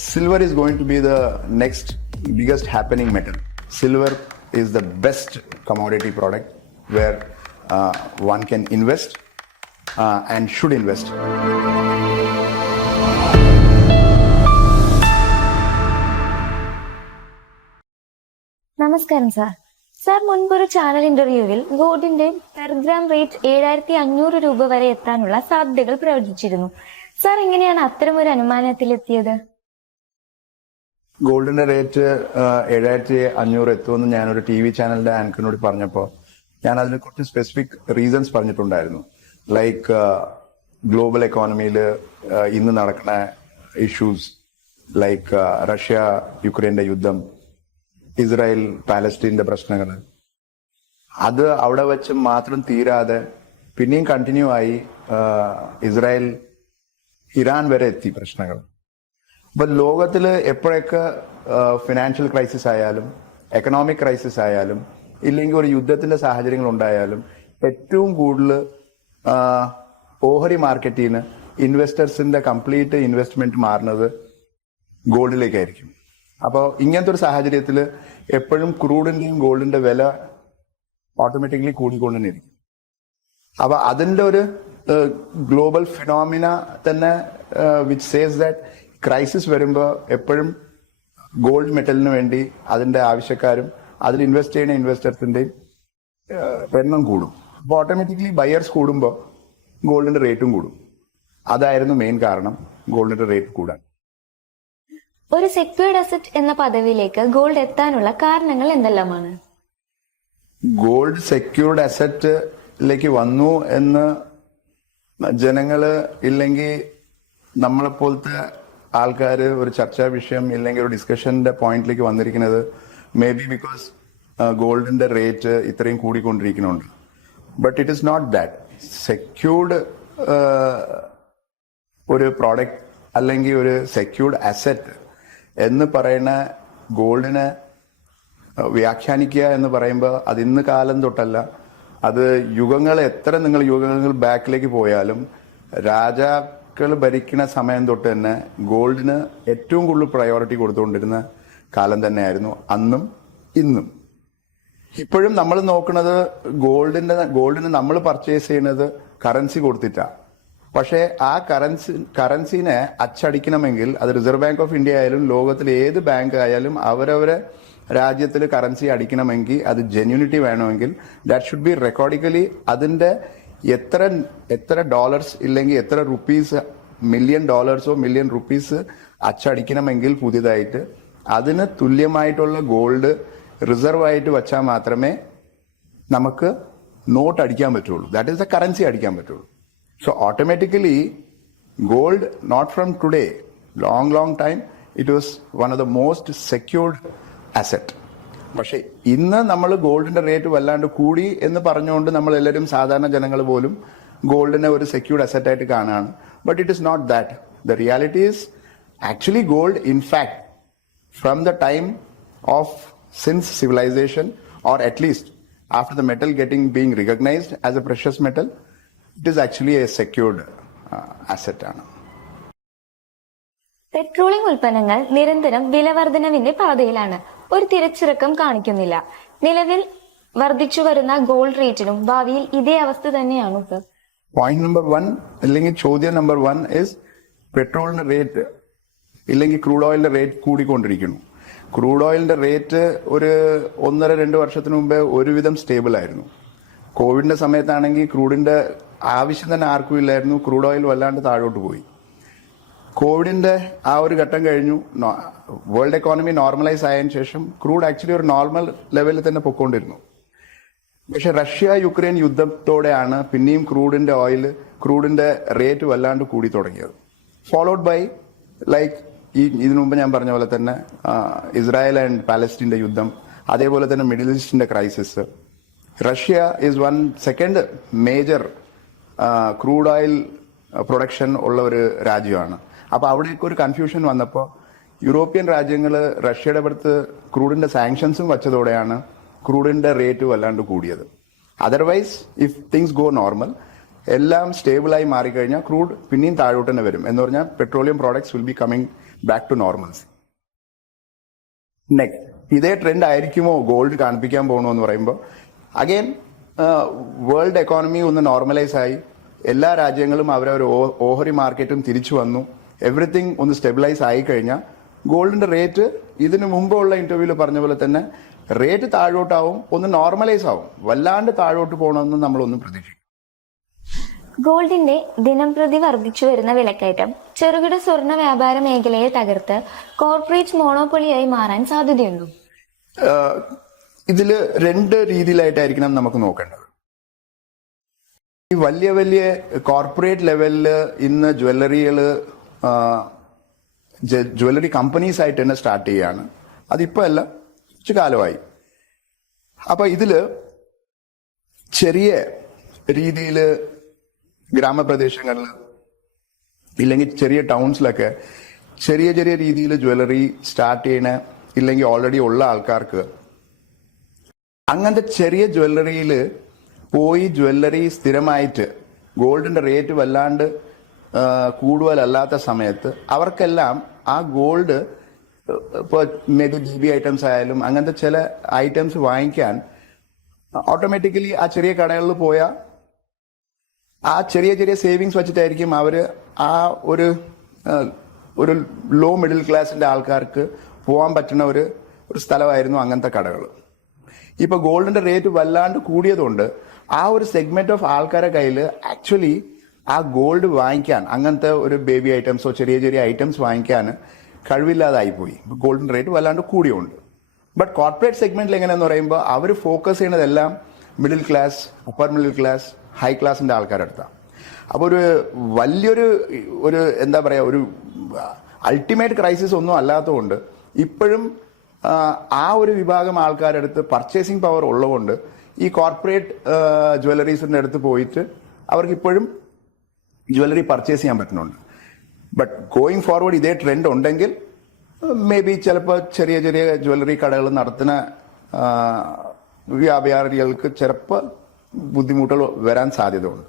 silver is going to be the next biggest happening metal. Silver is the best commodity product where one can invest and should invest. നമസ്കാരം sir. Sir മുൻപൊരു channel ഇന്റർവ്യൂവിൽ ഗോൾഡിന്റെ per gram rate 7500 രൂപ വരെ എത്താനുള്ള സാധ്യതകൾ പ്രവചിച്ചിരുന്നു. Sir എങ്ങനെയാണ് അത്തരമൊരു അനുമാനത്തിലെത്തിയത്? ഗോൾഡിന്റെ റേറ്റ് 7500 എത്തുമെന്ന് ഞാനൊരു TV ചാനലിന്റെ ആങ്കറിനോട് പറഞ്ഞപ്പോൾ ഞാൻ അതിനെ കുറച്ച് സ്പെസിഫിക് റീസൺസ് പറഞ്ഞിട്ടുണ്ടായിരുന്നു. ലൈക്ക് ഗ്ലോബൽ എക്കോണമിയിൽ ഇന്ന് നടക്കുന്ന ഇഷ്യൂസ് ലൈക്ക് റഷ്യ യുക്രൈന്റെ യുദ്ധം, ഇസ്രായേൽ പാലസ്തീന്റെ പ്രശ്നങ്ങൾ, അത് അവിടെ വെച്ച് മാത്രം തീരാതെ പിന്നെയും കണ്ടിന്യൂ ആയി ഇസ്രായേൽ ഇറാൻ വരെ എത്തി പ്രശ്നങ്ങൾ. അപ്പൊ ലോകത്തില് എപ്പോഴൊക്കെ ഫിനാൻഷ്യൽ ക്രൈസിസ് ആയാലും എക്കണോമിക് ക്രൈസിസ് ആയാലും ഇല്ലെങ്കിൽ ഒരു യുദ്ധത്തിന്റെ സാഹചര്യങ്ങൾ ഉണ്ടായാലും ഏറ്റവും കൂടുതൽ ഓഹരി മാർക്കറ്റിൽ നിന്ന് ഇൻവെസ്റ്റേഴ്സിന്റെ കംപ്ലീറ്റ് ഇൻവെസ്റ്റ്മെന്റ് മാറുന്നത് ഗോൾഡിലേക്കായിരിക്കും. അപ്പോൾ ഇങ്ങനത്തെ ഒരു സാഹചര്യത്തിൽ എപ്പോഴും ക്രൂഡിന്റെയും ഗോൾഡിന്റെ വില ഓട്ടോമാറ്റിക്കലി കൂടിക്കൊണ്ടിരിക്കും. അപ്പൊ അതിന്റെ ഒരു ഗ്ലോബൽ ഫിനോമിന തന്നെ വിച്ച് സേസ് ദാറ്റ് ക്രൈസിസ് വരുമ്പോൾ എപ്പോഴും ഗോൾഡ് മെറ്റലിന് വേണ്ടി അതിന്റെ ആവശ്യക്കാരും അതിൽ ഇൻവെസ്റ്റ് ചെയ്യുന്ന ഇൻവെസ്റ്റേഴ്സിന്റെയും എണ്ണം കൂടും. അപ്പൊ ഓട്ടോമാറ്റിക്കലി ബയേഴ്സ് കൂടുമ്പോൾ ഗോൾഡിന്റെ റേറ്റും കൂടും. അതായിരുന്നു മെയിൻ കാരണം ഗോൾഡിന്റെ റേറ്റ് കൂടാൻ. ഒരു സെക്യൂർഡ് അസറ്റ് എന്ന പദവിയിലേക്ക് ഗോൾഡ് എത്താനുള്ള കാരണങ്ങൾ എന്തെല്ലാമാണ്? ഗോൾഡ് സെക്യൂർഡ് അസറ്റിലേക്ക് വന്നു എന്ന് ജനങ്ങള് ഇല്ലെങ്കിൽ നമ്മളെപ്പോലത്തെ ആൾക്കാർ ഒരു ചർച്ചാ വിഷയം ഇല്ലെങ്കിൽ ഒരു ഡിസ്കഷന്റെ പോയിന്റിലേക്ക് വന്നിരിക്കുന്നത് മേ ബി ബിക്കോസ് ഗോൾഡിന്റെ റേറ്റ് ഇത്രയും കൂടിക്കൊണ്ടിരിക്കുന്നുണ്ട്. But it is not that. Secured ഒരു പ്രോഡക്റ്റ് അല്ലെങ്കിൽ ഒരു സെക്യൂർഡ് അസറ്റ് എന്ന് പറയുന്ന ഗോൾഡിനെ വ്യാഖ്യാനിക്കുക എന്ന് പറയുമ്പോൾ അത് ഇന്ന് കാലം തൊട്ടല്ല, അത് യുഗങ്ങൾ എത്ര നിങ്ങൾ യുഗങ്ങൾ ബാക്കിലേക്ക് പോയാലും രാജാക്കൾ ഭരിക്കുന്ന സമയം തൊട്ട് തന്നെ ഗോൾഡിന് ഏറ്റവും കൂടുതൽ പ്രയോറിറ്റി കൊടുത്തുകൊണ്ടിരുന്ന കാലം തന്നെയായിരുന്നു അന്നും ഇന്നും. ഇപ്പോഴും നമ്മൾ നോക്കുന്നത് ഗോൾഡിന് നമ്മൾ പർച്ചേസ് ചെയ്യുന്നത് കറൻസി കൊടുത്തിട്ടാണ്. പക്ഷേ ആ കറൻസിനെ അച്ചടിക്കണമെങ്കിൽ അത് റിസർവ് ബാങ്ക് ഓഫ് ഇന്ത്യ ആയാലും ലോകത്തിലെ ഏത് ബാങ്ക് ആയാലും അവരവരെ രാജ്യത്തിൽ കറൻസി അടിക്കണമെങ്കിൽ അത് ജെന്യൂനിറ്റി വേണമെങ്കിൽ ദാറ്റ് ഷുഡ് ബി റെക്കോർഡിക്കലി അതിന്റെ എത്ര ഡോളേഴ്സ് ഇല്ലെങ്കിൽ എത്ര റുപ്പീസ് മില്യൺ ഡോളേഴ്സോ മില്യൺ റുപ്പീസ് അച്ചടിക്കണമെങ്കിൽ പുതിയതായിട്ട് അതിന് തുല്യമായിട്ടുള്ള ഗോൾഡ് റിസർവ് ആയിട്ട് വെച്ചാൽ മാത്രമേ നമുക്ക് നോട്ട് അടിക്കാൻ പറ്റുള്ളൂ. ദാറ്റ് ഈസ് ദ കറൻസി അടിക്കാൻ പറ്റുള്ളൂ. So automatically, gold, not from today, long time, it was one of the most secured asset. പക്ഷെ ഇന്ന് നമ്മൾ ഗോൾഡിന്റെ റേറ്റ് വല്ലാണ്ട് കൂടി എന്ന് പറഞ്ഞുകൊണ്ട് നമ്മൾ എല്ലാവരും സാധാരണ ജനങ്ങൾ പോലും ഗോൾഡിനെ ഒരു സെക്യൂർഡ് അസറ്റ് ആയിട്ട് കാണുകയാണ്. But it is not that. The reality is actually gold in fact from the time of since civilisation or at least after the metal being recognised as a precious metal, it is actually a secured asset ആണ്. Petroleum ഉൽപ്പന്നങ്ങൾ നിരന്തരം വിലവർധനവിന്റെ പാതയിലാണ്. ഒരു തിരിച്ചിറക്കം കാണിക്കുന്നില്ല. നിലവിൽ വർദ്ധിച്ചു വരുന്ന gold റേറ്റിനും ഭാവിയിൽ ഇതേ അവസ്ഥ തന്നെയാണോ സർ? പോയിന്റ് നമ്പർ 1 അല്ലെങ്കിൽ ചോദ്യം നമ്പർ 1 is പെട്രോളിന്റെ റേറ്റ് ഇല്ലെങ്കിൽ ക്രൂഡ് ഓയിലിന്റെ റേറ്റ് കൂടിക്കൊണ്ടിരിക്കുന്നു. ക്രൂഡ് ഓയിലിന്റെ റേറ്റ് ഒരു 1.5-2 വർഷത്തിന് മുമ്പേ ഒരുവിധം സ്റ്റേബിൾ ആയിരുന്നു. കോവിഡിന്റെ സമയത്താണെങ്കിൽ ക്രൂഡിന്റെ ആവശ്യം തന്നെ ആർക്കും ഇല്ലായിരുന്നു. ക്രൂഡ് ഓയിൽ വല്ലാണ്ട് താഴോട്ട് പോയി. കോവിഡിന്റെ ആ ഒരു ഘട്ടം കഴിഞ്ഞു. വേൾഡ് എക്കോണമി നോർമലൈസ് ആയതിനു ശേഷം ക്രൂഡ് ആക്ച്വലി ഒരു നോർമൽ ലെവലിൽ തന്നെ പൊക്കോണ്ടിരുന്നു. പക്ഷെ റഷ്യ യുക്രൈൻ യുദ്ധത്തോടെയാണ് പിന്നെയും ക്രൂഡിന്റെ റേറ്റ് വല്ലാണ്ട് കൂടി തുടങ്ങിയത്. ഫോളോഡ് ബൈ ലൈക്ക് ഇതിനു മുമ്പ് ഞാൻ പറഞ്ഞ പോലെ തന്നെ ഇസ്രായേൽ ആൻഡ് പാലസ്തീന്റെ യുദ്ധം, അതേപോലെ തന്നെ മിഡിൽ ഈസ്റ്റിന്റെ crisis. Russia is second major crude oil production ഉള്ള ഒരു രാജ്യമാണ്. അപ്പൊ അവിടേക്ക് ഒരു കൺഫ്യൂഷൻ വന്നപ്പോൾ യൂറോപ്യൻ രാജ്യങ്ങൾ റഷ്യയുടെ അടുത്ത് ക്രൂഡിന്റെ സാങ്ഷൻസും വച്ചതോടെയാണ് ക്രൂഡിന്റെ റേറ്റ് വല്ലാണ്ട് കൂടിയത്. Otherwise if things go normal, എല്ലാം സ്റ്റേബിളായി മാറിക്കഴിഞ്ഞാൽ ക്രൂഡ് പിന്നെയും താഴോട്ട് തന്നെ വരും. എന്ന് പറഞ്ഞാൽ petroleum products will be coming back to normalcy. Next, ഇതേ ട്രെൻഡ് ആയിരിക്കുമോ ഗോൾഡ് കാണിപ്പിക്കാൻ പോകണമെന്ന് പറയുമ്പോൾ അഗെയിൻ വേൾഡ് എക്കോണമി ഒന്ന് നോർമലൈസ് ആയി, എല്ലാ രാജ്യങ്ങളും അവരവർ ഓഹരി മാർക്കറ്റും തിരിച്ചു വന്നു, എവറിത്തിങ് ഒന്ന് സ്റ്റെബിലൈസ് ആയി കഴിഞ്ഞാൽ ഗോൾഡിന്റെ റേറ്റ് ഇതിനു മുമ്പുള്ള ഇന്റർവ്യൂവിൽ പറഞ്ഞ പോലെ തന്നെ റേറ്റ് താഴോട്ടാവും, ഒന്ന് നോർമലൈസ് ആവും. വല്ലാണ്ട് താഴോട്ട് പോകണമെന്ന് നമ്മളൊന്നും പ്രതീക്ഷിക്കും. ഗോൾഡിന്റെ ദിനംപ്രതി വർദ്ധിച്ചു വരുന്ന വിലക്കയറ്റം ചെറുകിട സ്വർണ്ണ വ്യാപാര മേഖലയെ തകർത്ത് കോർപ്പറേറ്റ് മോണോപ്പൊളിയായി മാറാൻ സാധ്യതയുണ്ടോ? ഇതില് രണ്ട് രീതിയിലായിട്ടായിരിക്കണം നമുക്ക് നോക്കേണ്ടത്. ഈ വലിയ വലിയ കോർപ്പറേറ്റ് ലെവലില് ഇന്ന് ജ്വല്ലറി കമ്പനീസ് ആയിട്ട് തന്നെ സ്റ്റാർട്ട് ചെയ്യാണ്. അതിപ്പോ അല്ല, കുറച്ചു കാലമായി. അപ്പൊ ഇതില് ചെറിയ രീതിയിൽ ഗ്രാമപ്രദേശങ്ങളിൽ ഇല്ലെങ്കിൽ ചെറിയ ടൗൺസിലൊക്കെ ചെറിയ ചെറിയ രീതിയിൽ ജ്വല്ലറി സ്റ്റാർട്ട് ചെയ്യണ ഇല്ലെങ്കിൽ ഓൾറെഡി ഉള്ള ആൾക്കാർക്ക് അങ്ങനത്തെ ചെറിയ ജ്വല്ലറിയിൽ പോയി ജ്വല്ലറി സ്ഥിരമായിട്ട് ഗോൾഡിന്റെ റേറ്റ് വല്ലാണ്ട് കൂടുതലല്ലാത്ത സമയത്ത് അവർക്കെല്ലാം ആ ഗോൾഡ് ഇപ്പോൾ മേ ബി ബേബി ഐറ്റംസ് ആയാലും അങ്ങനത്തെ ചില ഐറ്റംസ് വാങ്ങിക്കാൻ ഓട്ടോമാറ്റിക്കലി ആ ചെറിയ കടകളിൽ പോയാൽ ആ ചെറിയ ചെറിയ സേവിങ്സ് വെച്ചിട്ടായിരിക്കും അവര് ആ ഒരു ലോ മിഡിൽ ക്ലാസിന്റെ ആൾക്കാർക്ക് പോകാൻ പറ്റുന്ന ഒരു സ്ഥലമായിരുന്നു അങ്ങനത്തെ കടകൾ. ഇപ്പൊ ഗോൾഡിന്റെ റേറ്റ് വല്ലാണ്ട് കൂടിയതുകൊണ്ട് ആ ഒരു സെഗ്മെന്റ് ഓഫ് ആൾക്കാരുടെ കയ്യിൽ ആക്ച്വലി ആ ഗോൾഡ് വാങ്ങിക്കാൻ അങ്ങനത്തെ ഒരു ബേബി ഐറ്റംസോ ചെറിയ ചെറിയ ഐറ്റംസ് വാങ്ങിക്കാൻ കഴിവില്ലാതായി പോയി. ഗോൾഡിന്റെ റേറ്റ് വല്ലാണ്ട് കൂടിയുണ്ട്. ബട്ട് കോർപ്പറേറ്റ് സെഗ്മെന്റിൽ എങ്ങനെയെന്ന് പറയുമ്പോൾ അവർ ഫോക്കസ് ചെയ്യുന്നതെല്ലാം middle class, upper middle class, high ക്ലാസിന്റെ ആൾക്കാരെടുത്താണ്. അപ്പൊ വലിയൊരു എന്താ പറയാ ഒരു അൾട്ടിമേറ്റ് ക്രൈസിസ് ഒന്നും അല്ലാത്തതുകൊണ്ട് ഇപ്പോഴും ആ ഒരു വിഭാഗം ആൾക്കാരെടുത്ത് പർച്ചേസിംഗ് പവർ ഉള്ളതുകൊണ്ട് ഈ കോർപ്പറേറ്റ് ജ്വല്ലറീസിന്റെ അടുത്ത് പോയിട്ട് അവർക്ക് ഇപ്പോഴും ജ്വല്ലറി പർച്ചേസ് ചെയ്യാൻ പറ്റുന്നുണ്ട്. ബട്ട് ഗോയിങ് ഫോർവേഡ് ഇതേ ട്രെൻഡ് ഉണ്ടെങ്കിൽ മേ ബി ചിലപ്പോൾ ചെറിയ ചെറിയ ജ്വല്ലറി കടകൾ നടത്തുന്ന വ്യാപാരികൾക്ക് ചിലപ്പോൾ ബുദ്ധിമുട്ടുകൾ വരാൻ സാധ്യതയുണ്ട്.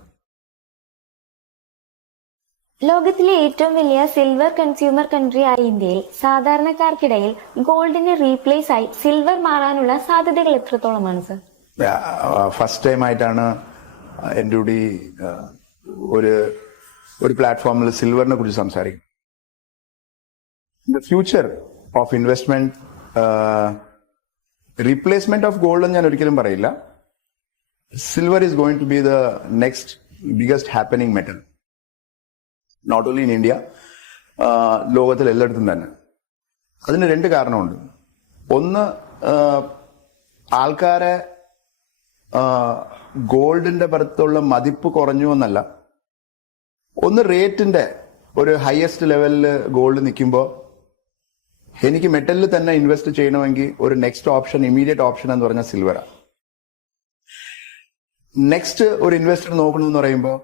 ലോകത്തിലെ ഏറ്റവും വലിയ സിൽവർ കൺസ്യൂമർ കൺട്രി ആയ ഇന്ത്യയിൽ സാധാരണക്കാർക്കിടയിൽ ഗോൾഡിന് റീപ്ലേസ് ആയി സിൽവർ മാറാനുള്ള സാധ്യതകൾ എത്രത്തോളമാണ് സർ? ഫസ്റ്റ് ടൈം ആയിട്ടാണ് എൻ്റെ കൂടി ഒരു പ്ലാറ്റ്ഫോമിൽ സിൽവറിനെ കുറിച്ച് സംസാരിക്കും. The future of investment replacement of gold എന്ന് ഞാൻ ഒരിക്കലും പറയില്ല. Silver is going to be the next biggest happening metal, not only in India, ലോകത്തിൽ എല്ലായിടത്തും തന്നെ. അതിന് രണ്ട് കാരണമുണ്ട്. ഒന്ന്, ആൾക്കാരെ ഗോൾഡിന്റെ പുറത്തുള്ള മതിപ്പ് കുറഞ്ഞു എന്നല്ല, ഒന്ന് റേറ്റിന്റെ ഒരു ഹയസ്റ്റ് ലെവലിൽ ഗോൾഡ് നിൽക്കുമ്പോൾ എനിക്ക് മെറ്റലിൽ തന്നെ ഇൻവെസ്റ്റ് ചെയ്യണമെങ്കിൽ ഒരു നെക്സ്റ്റ് ഓപ്ഷൻ, ഇമീഡിയറ്റ് ഓപ്ഷൻ എന്ന് പറഞ്ഞാൽ സിൽവറാണ്. നെക്സ്റ്റ് ഒരു ഇൻവെസ്റ്റർ നോക്കണമെന്ന് പറയുമ്പോൾ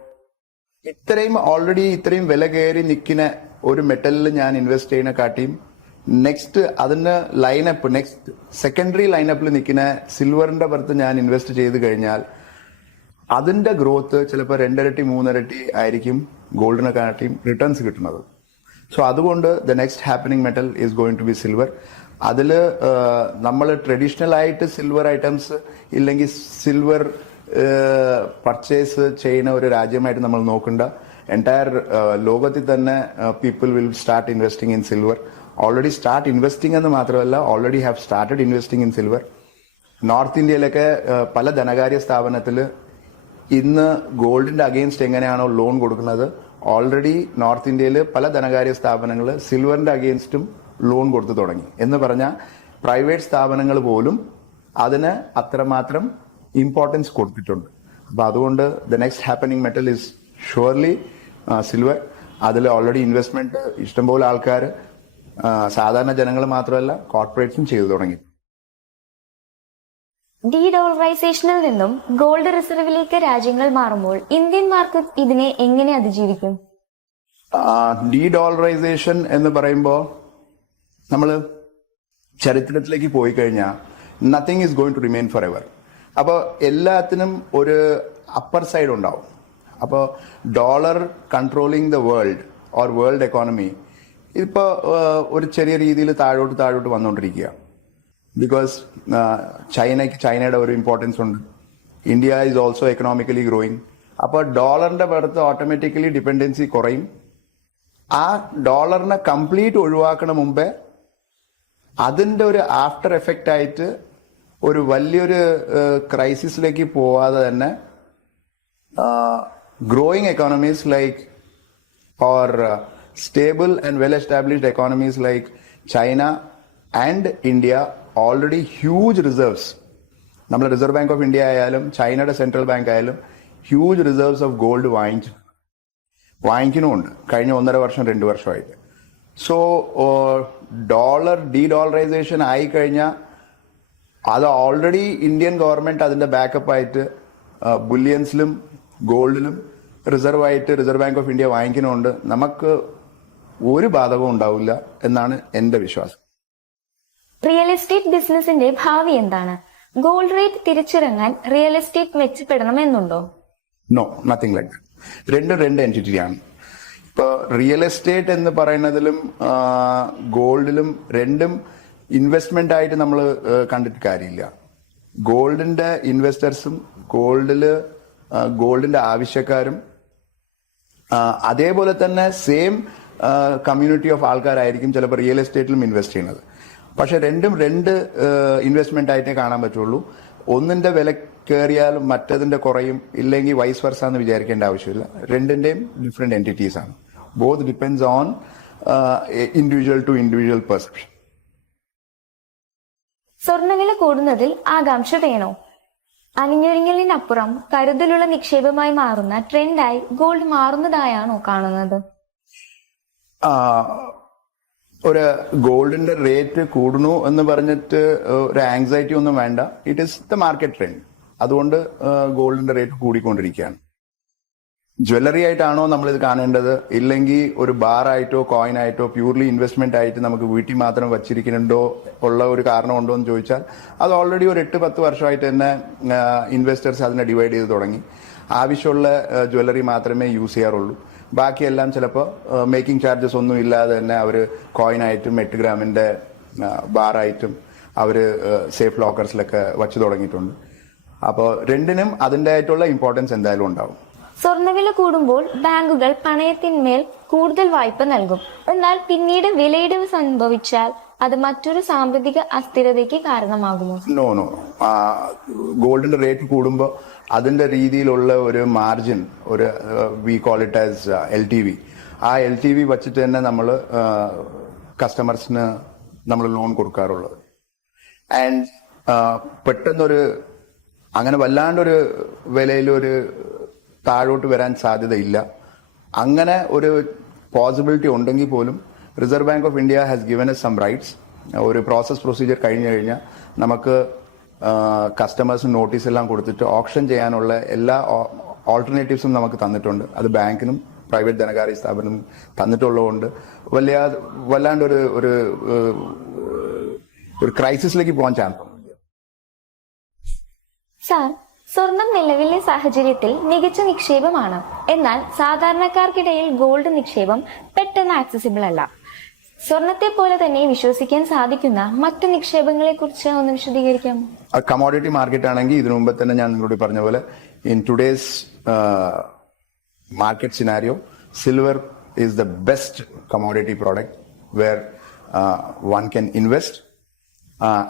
ഇത്രയും വില കയറി നിൽക്കുന്ന ഒരു മെറ്റലിൽ ഞാൻ ഇൻവെസ്റ്റ് ചെയ്യുന്ന കാട്ടിയും നെക്സ്റ്റ് അതിന് ലൈനപ്പ്, നെക്സ്റ്റ് സെക്കൻഡറി ലൈനപ്പിൽ നിൽക്കുന്ന സിൽവറിന്റെ പുറത്ത് ഞാൻ ഇൻവെസ്റ്റ് ചെയ്ത് കഴിഞ്ഞാൽ അതിന്റെ ഗ്രോത്ത് ചിലപ്പോൾ 2 ഇരട്ടി 3 ഇരട്ടി ആയിരിക്കും ഗോൾഡിനെ കാട്ടിയും റിട്ടേൺസ് കിട്ടുന്നത്. സോ അതുകൊണ്ട് the next happening metal is going to be silver. അതിൽ നമ്മൾ ട്രഡീഷണൽ ആയിട്ട് സിൽവർ ഐറ്റംസ് ഇല്ലെങ്കിൽ സിൽവർ പർച്ചേസ് ചെയ്യുന്ന ഒരു രാജ്യമായിട്ട് നമ്മൾ നോക്കണ്ട. എൻറ്റയർ ലോകത്തിൽ തന്നെ people will start investing in silver. Already start investing എന്ന് മാത്രമല്ല, already have started investing in silver. North ഇന്ത്യയിലൊക്കെ പല ധനകാര്യ സ്ഥാപനത്തിൽ ഇന്ന് ഗോൾഡിന്റെ അഗെയിൻസ്റ്റ് എങ്ങനെയാണോ ലോൺ കൊടുക്കുന്നത്, ഓൾറെഡി നോർത്ത് ഇന്ത്യയിൽ പല ധനകാര്യ സ്ഥാപനങ്ങൾ സിൽവറിന്റെ അഗെയിൻസ്റ്റും ലോൺ കൊടുത്തു തുടങ്ങി. എന്ന് പറഞ്ഞാൽ പ്രൈവറ്റ് സ്ഥാപനങ്ങൾ പോലും അതിന് അത്രമാത്രം ഇമ്പോർട്ടൻസ് കൊടുത്തിട്ടുണ്ട്. അപ്പൊ അതുകൊണ്ട് the next happening metal is surely silver. അതിൽ ഓൾറെഡി ഇൻവെസ്റ്റ്മെന്റ് ഇഷ്ടംപോലെ ആൾക്കാർ, സാധാരണ ജനങ്ങൾ മാത്രമല്ല കോർപ്പറേറ്റ്സും ചെയ്തു തുടങ്ങി. ഡീഡോളറൈസേഷനിൽ നിന്നും ഗോൾഡ് റിസർവിലേക്ക് രാജ്യങ്ങൾ മാറുമ്പോൾ ഇന്ത്യൻ മാർക്കറ്റ് ഇതിനെ എങ്ങനെ അതിജീവിക്കും? ഡീഡോളറൈസേഷൻ എന്ന് പറയുമ്പോൾ നമ്മൾ ചരിത്രത്തിലേക്ക് പോയി കഴിഞ്ഞാൽ nothing is going to remain forever. അപ്പോൾ എല്ലാത്തിനും ഒരു അപ്പർ സൈഡ് ഉണ്ടാവും. അപ്പോൾ dollar controlling the world or world economy ഇപ്പോ ഒരു ചെറിയ രീതിയിൽ താഴോട്ട് വന്നുകൊണ്ടിരിക്കുക. ബിക്കോസ് ചൈനയുടെ ഒരു ഇമ്പോർട്ടൻസ് ഉണ്ട്. India is also economically growing. അപ്പോൾ ഡോളറിന്റെ പുറത്ത് ഓട്ടോമാറ്റിക്കലി ഡിപ്പെൻഡൻസി കുറയും. ആ ഡോളറിനെ കംപ്ലീറ്റ് ഒഴിവാക്കണ മുമ്പേ അതിന്റെ ഒരു ആഫ്റ്റർ എഫക്റ്റ് ആയിട്ട് ഒരു വലിയൊരു ക്രൈസിസിലേക്ക് പോവാതെ തന്നെ growing economies like or stable and well established economies like China and India already huge reserves. നമ്മുടെ റിസർവ് ബാങ്ക് ഓഫ് ഇന്ത്യ ആയാലും ചൈനയുടെ സെൻട്രൽ ബാങ്ക് ആയാലും ഹ്യൂജ് റിസർവ്സ് ഓഫ് ഗോൾഡ് വാങ്ങിക്കുന്നുമുണ്ട് കഴിഞ്ഞ 1.5 വർഷം 2 വർഷമായിട്ട്. സോ ഡോളർ ഡീഡോളറൈസേഷൻ ആയി കഴിഞ്ഞാൽ അത് ഓൾറെഡി ഇന്ത്യൻ ഗവൺമെന്റ് അതിന്റെ ബാക്കപ്പ് ആയിട്ട് ബുല്യൻസിലും ഗോൾഡിലും റിസർവ് ബാങ്ക് ഓഫ് ഇന്ത്യ വാങ്ങിക്കുന്നുണ്ട്. നമുക്ക് ഒരു ബാധകവും ഉണ്ടാവില്ല എന്നാണ് എന്റെ വിശ്വാസം. റിയൽ എസ്റ്റേറ്റ് ബിസിനസിന്റെ ഭാവി എന്താണ്? ഗോൾഡ് റേറ്റ് തിരിച്ചിറങ്ങാൻ റിയൽ എസ്റ്റേറ്റ് മെച്ചപ്പെടണം എന്നുണ്ടോ? No, nothing like that. രണ്ട് എൻറ്റിറ്റിയാണ്. ഇപ്പോൾ റിയൽ എസ്റ്റേറ്റ് എന്ന് പറയുന്നതിലും ഗോൾഡിലും രണ്ടും ഇൻവെസ്റ്റ്മെന്റ് ആയിട്ട് നമ്മൾ കണ്ടിട്ട് കാര്യമില്ല. ഗോൾഡിന്റെ ഇൻവെസ്റ്റേഴ്സും ഗോൾഡിന്റെ ആവശ്യക്കാരും അതേപോലെ തന്നെ സെയിം കമ്മ്യൂണിറ്റി ഓഫ് ആൾക്കാരായിരിക്കും ചിലപ്പോൾ റിയൽ എസ്റ്റേറ്റിലും ഇൻവെസ്റ്റ് ചെയ്യുന്നത്. പക്ഷെ രണ്ട് ഇൻവെസ്റ്റ്മെന്റ് ആയിട്ടേ കാണാൻ പറ്റുള്ളൂ. ഒന്നിന്റെ വില കയറിയാലും മറ്റതിന്റെ കുറയും, ഇല്ലെങ്കിൽ വൈസ് വർസ എന്ന് വിചാരിക്കേണ്ട ആവശ്യമില്ല. രണ്ടിന്റെയും ഡിഫറെന്റ് എൻറ്റിറ്റീസ് ആണ്. Both depends on individual to individual perception. സ്വർണ്ണവില കൂടുന്നതിൽ ആകാംക്ഷ വേണോ? അണിഞ്ഞൊരുങ്ങലിനപ്പുറം കരുതലുള്ള നിക്ഷേപമായി മാറുന്ന ട്രെൻഡായി ഗോൾഡ് മാറുന്നതായാണോ കാണുന്നത്? ഒരു ഗോൾഡിന്റെ റേറ്റ് കൂടുന്നു എന്ന് പറഞ്ഞിട്ട് ഒരു ആങ്സൈറ്റി ഒന്നും വേണ്ട. It is the market trend. അതുകൊണ്ട് ഗോൾഡിന്റെ റേറ്റ് കൂടിക്കൊണ്ടിരിക്കുകയാണ്. ജ്വല്ലറി ആയിട്ടാണോ നമ്മൾ ഇത് കാണേണ്ടത്, ഇല്ലെങ്കിൽ ഒരു ബാർ ആയിട്ടോ കോയിൻ ആയിട്ടോ പ്യൂർലി ഇൻവെസ്റ്റ്മെന്റ് ആയിട്ട് നമുക്ക് വീട്ടിൽ മാത്രം വച്ചിരിക്കുന്നുണ്ടോ ഉള്ള ഒരു കാരണമുണ്ടോ എന്ന് ചോദിച്ചാൽ അത് ഓൾറെഡി ഒരു 8-10 വർഷമായിട്ട് തന്നെ ഇൻവെസ്റ്റേഴ്സ് അതിനെ ഡിവൈഡ് ചെയ്ത് തുടങ്ങി. ആവശ്യമുള്ള ജ്വല്ലറി മാത്രമേ യൂസ് ചെയ്യാറുള്ളൂ. ബാക്കിയെല്ലാം ചിലപ്പോൾ മേക്കിംഗ് ചാർജസ് ഒന്നും ഇല്ലാതെ തന്നെ അവർ കോയിനായിട്ടും 8 ഗ്രാമിന്റെ ബാറായിട്ടും അവർ സേഫ് ലോക്കർസിലൊക്കെ വച്ചു തുടങ്ങിയിട്ടുണ്ട്. അപ്പോൾ രണ്ടിനും അതിൻ്റെ ആയിട്ടുള്ള ഇമ്പോർട്ടൻസ് എന്തായാലും ഉണ്ടാവും. സ്വർണ്ണവില കൂടുമ്പോൾ ബാങ്കുകൾ പണയത്തിന്മേൽ കൂടുതൽ വായ്പ നൽകും. എന്നാൽ പിന്നീട് വിലയിടിവ് സംഭവിച്ചാൽ അത് മറ്റൊരു സാമ്പത്തിക അസ്ഥിരതയ്ക്ക് കാരണമാകുമോ? നോ. ഗോൾഡിന്റെ റേറ്റ് കൂടുമ്പോൾ അതിന്റെ രീതിയിലുള്ള ഒരു മാർജിൻ, ഒരു we call it as LTV. ആ LTV വച്ചിട്ട് തന്നെ നമ്മൾ കസ്റ്റമേഴ്സിന് നമ്മൾ ലോൺ കൊടുക്കാറുള്ളത്. ആൻഡ് പെട്ടെന്നൊരു അങ്ങനെ വല്ലാണ്ടൊരു വിലയിലൊരു താഴോട്ട് വരാൻ സാധ്യതയില്ല. അങ്ങനെ ഒരു പോസിബിലിറ്റി ഉണ്ടെങ്കിൽ പോലും Reserve Bank of India has given us some rights. ഒരു പ്രോസസ് പ്രൊസീജിയർ കഴിഞ്ഞു കഴിഞ്ഞാൽ നമുക്ക് കസ്റ്റമേഴ്സിന് നോട്ടീസ് എല്ലാം കൊടുത്തിട്ട് ഓപ്ഷൻ ചെയ്യാനുള്ള എല്ലാ ഓൾട്ടർനേറ്റീവ്സും നമുക്ക് തന്നിട്ടുണ്ട്. അത് ബാങ്കിനും പ്രൈവറ്റ് ധനകാര്യ സ്ഥാപനവും തന്നിട്ടുള്ളതുകൊണ്ട് വല്ലാണ്ട് ഒരു ക്രൈസിസിലേക്ക് പോകാൻ ചാൻസ് ഉണ്ട്. സാർ, സ്വർണം നിലവിലെ സാഹചര്യത്തിൽ മികച്ച നിക്ഷേപമാണ്. എന്നാൽ സാധാരണക്കാർക്കിടയിൽ ഗോൾഡ് നിക്ഷേപം പെട്ടെന്ന് ആക്സസിബിൾ അല്ല. സ്വർണത്തെ പോലെ തന്നെ വിശ്വസിക്കാൻ സാധിക്കുന്ന മറ്റു നിക്ഷേപങ്ങളെ കുറിച്ച് ഒന്ന് വിശദീകരിക്കാമോ? കമോഡിറ്റി മാർക്കറ്റ് ആണെങ്കിൽ ഇതിനു മുമ്പ് തന്നെ ഞാൻ നിങ്ങളോട് പറഞ്ഞ പോലെ in today's market scenario silver is the best commodity product where one can invest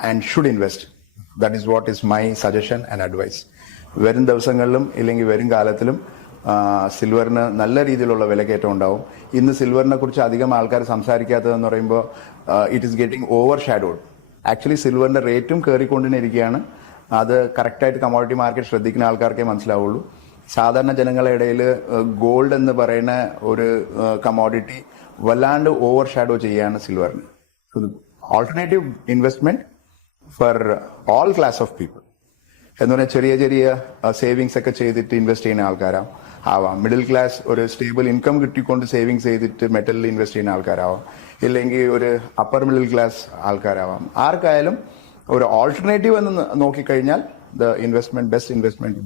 and should invest. That is what is my suggestion and advice. വരും ദിവസങ്ങളിലും ഇല്ലെങ്കിൽ വരും കാലത്തിലും സിൽവറിന് നല്ല രീതിയിലുള്ള വിലക്കയറ്റം ഉണ്ടാവും. ഇന്ന് സിൽവറിനെ കുറിച്ച് അധികം ആൾക്കാർ സംസാരിക്കാത്തതെന്ന് പറയുമ്പോൾ it is getting overshadowed. Actually സിൽവറിന്റെ റേറ്റും കയറിക്കൊണ്ടിനെ ഇരിക്കുകയാണ്. അത് കറക്റ്റായിട്ട് കമോഡിറ്റി മാർക്കറ്റ് ശ്രദ്ധിക്കുന്ന ആൾക്കാർക്കേ മനസ്സിലാവുള്ളൂ. സാധാരണ ജനങ്ങളുടെ ഇടയിൽ ഗോൾഡ് എന്ന് പറയുന്ന ഒരു കമോഡിറ്റി വല്ലാണ്ട് ഓവർ ഷാഡോ ചെയ്യാണ് സിൽവറിന്. Alternative investment for all class of people എന്ന് പറഞ്ഞാൽ ചെറിയ സേവിങ്സ് ഒക്കെ ചെയ്തിട്ട് ഇൻവെസ്റ്റ് ചെയ്യുന്ന ആൾക്കാരാവാം. മിഡിൽ ക്ലാസ് ഒരു സ്റ്റേബിൾ ഇൻകം കിട്ടിക്കൊണ്ട് സേവിങ്സ് ചെയ്തിട്ട് മെറ്റലിൽ ഇൻവെസ്റ്റ് ചെയ്യുന്ന ആൾക്കാരാവാം. ഇല്ലെങ്കിൽ ഒരു അപ്പർ മിഡിൽ ക്ലാസ് ആൾക്കാരാവാം. ആർക്കായാലും ഒരു ഓൾട്ടർനേറ്റീവ് എന്ന് നോക്കിക്കഴിഞ്ഞാൽ ദ ബെസ്റ്റ് ഇൻവെസ്റ്റ്മെന്റ്